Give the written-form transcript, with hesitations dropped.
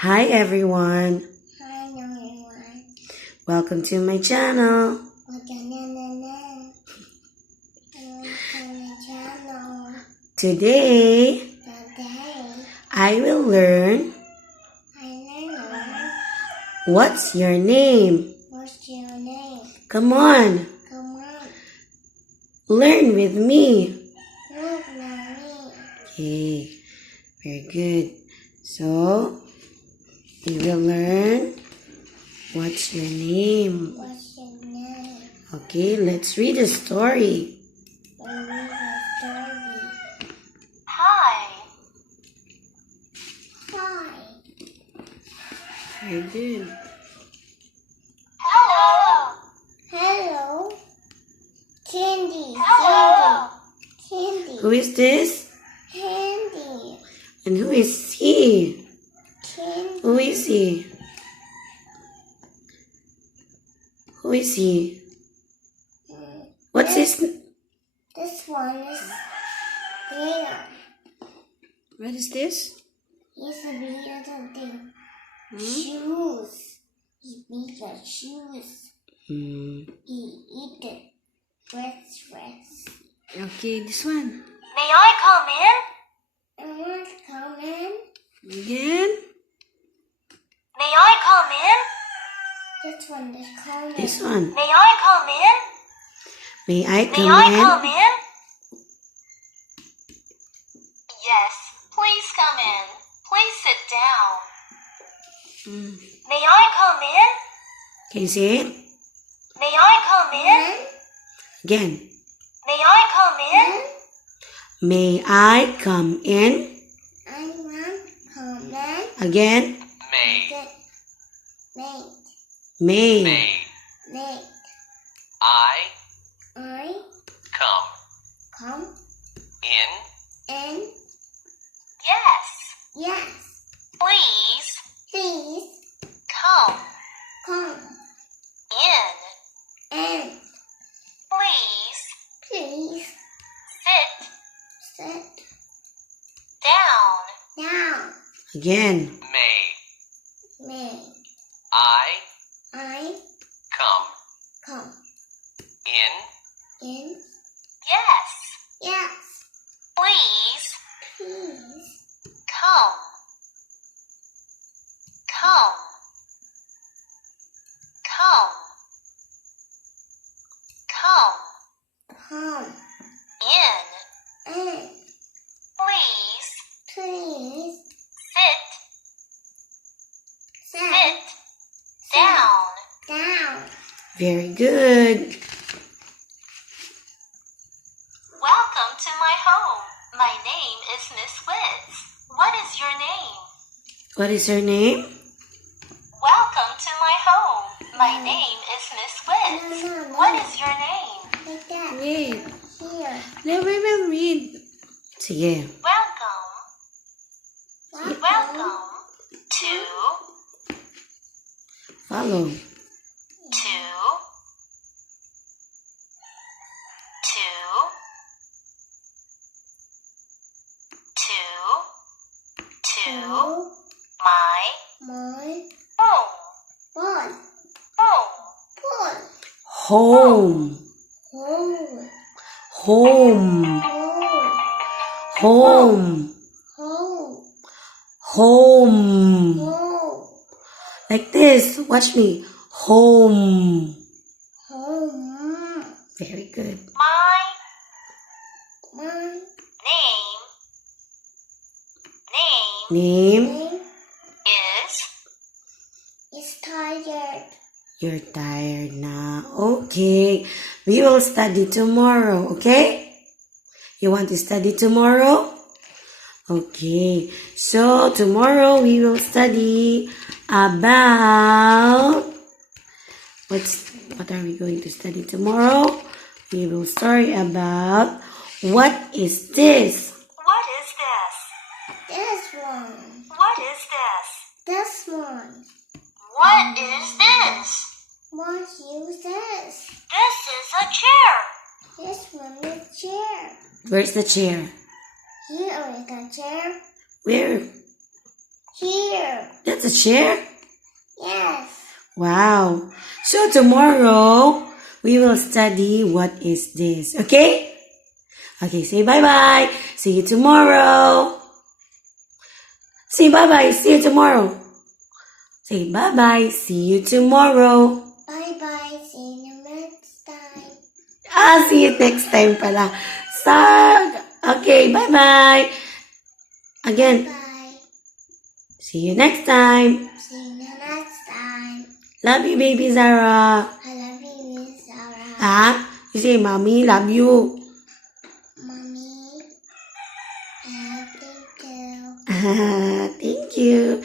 Hi everyone. Hi everyone. Welcome to my channel. Welcome to my channel. Today, I will learn what's your name. What's your name? Come on, Come on. learn with me. Look at me. Okay, very good. So, we will learn what's your name. What's your name? Okay, let's read a story. Read a story. Hi. Hi. Very good. Hello. Hello. Candy. Hello. Candy. Who is this? Candy. And who is he? Candy. Who is he? Who is he? What's his name? This one is Zara. What is this? He's a little thing. Shoes. He beats the shoes. He eat the breads. Okay, this one. May I come in? I want to come in. Again? May I come in? This one is coming. This one. May I come in? May I May come I in? come in? Yes, please come in. Please sit down. May I come in? Can you say it? May I come in? Again. May I come in? May I come in? I want to come in. Again. May. May. Make. I Come come in? in. Yes. Yes. Please Please come come in. in. Please Please sit sit down. down. Again. May I come in. Yes. Yes. Please Please come. Come. Come. Come come in. in. Please Please sit down. down. Very good. Welcome to my home. My name is Miss Witz. What is your name? What is her name? Welcome to my home. My name is Miss Witz. No. What is your name? Like that. Wait. Here. Then we will read. Sige. Welcome. Welcome to Follow. to To my my home. one. Home. Home. Home. Home. Home. Home. Home. Home. Home. Like this. Watch me. Home. Home. Very good. My My name Name. name is tired. You're tired now. Okay. We will study tomorrow. Okay? You want to study tomorrow? Okay. So tomorrow we will study about what are we going to study tomorrow? We will study about what is this? What is this? This one. What is this? This one. What is this? What is this? This is a chair. This one is chair. Where's the chair? Here is a chair. Where? Here. That's a chair? Yes. Wow. So tomorrow, we will study what is this. Okay? Okay, say bye-bye. See you tomorrow. Say bye-bye. See you tomorrow. Say bye-bye. See you tomorrow. Bye-bye. See you next time. See you next time pala. Okay, bye-bye. Again, Bye. see you next time. See you next time. Love you, baby Zara. I love you, Miss Zara. You say, Mommy, love you. Mommy, I love you too. Thank you.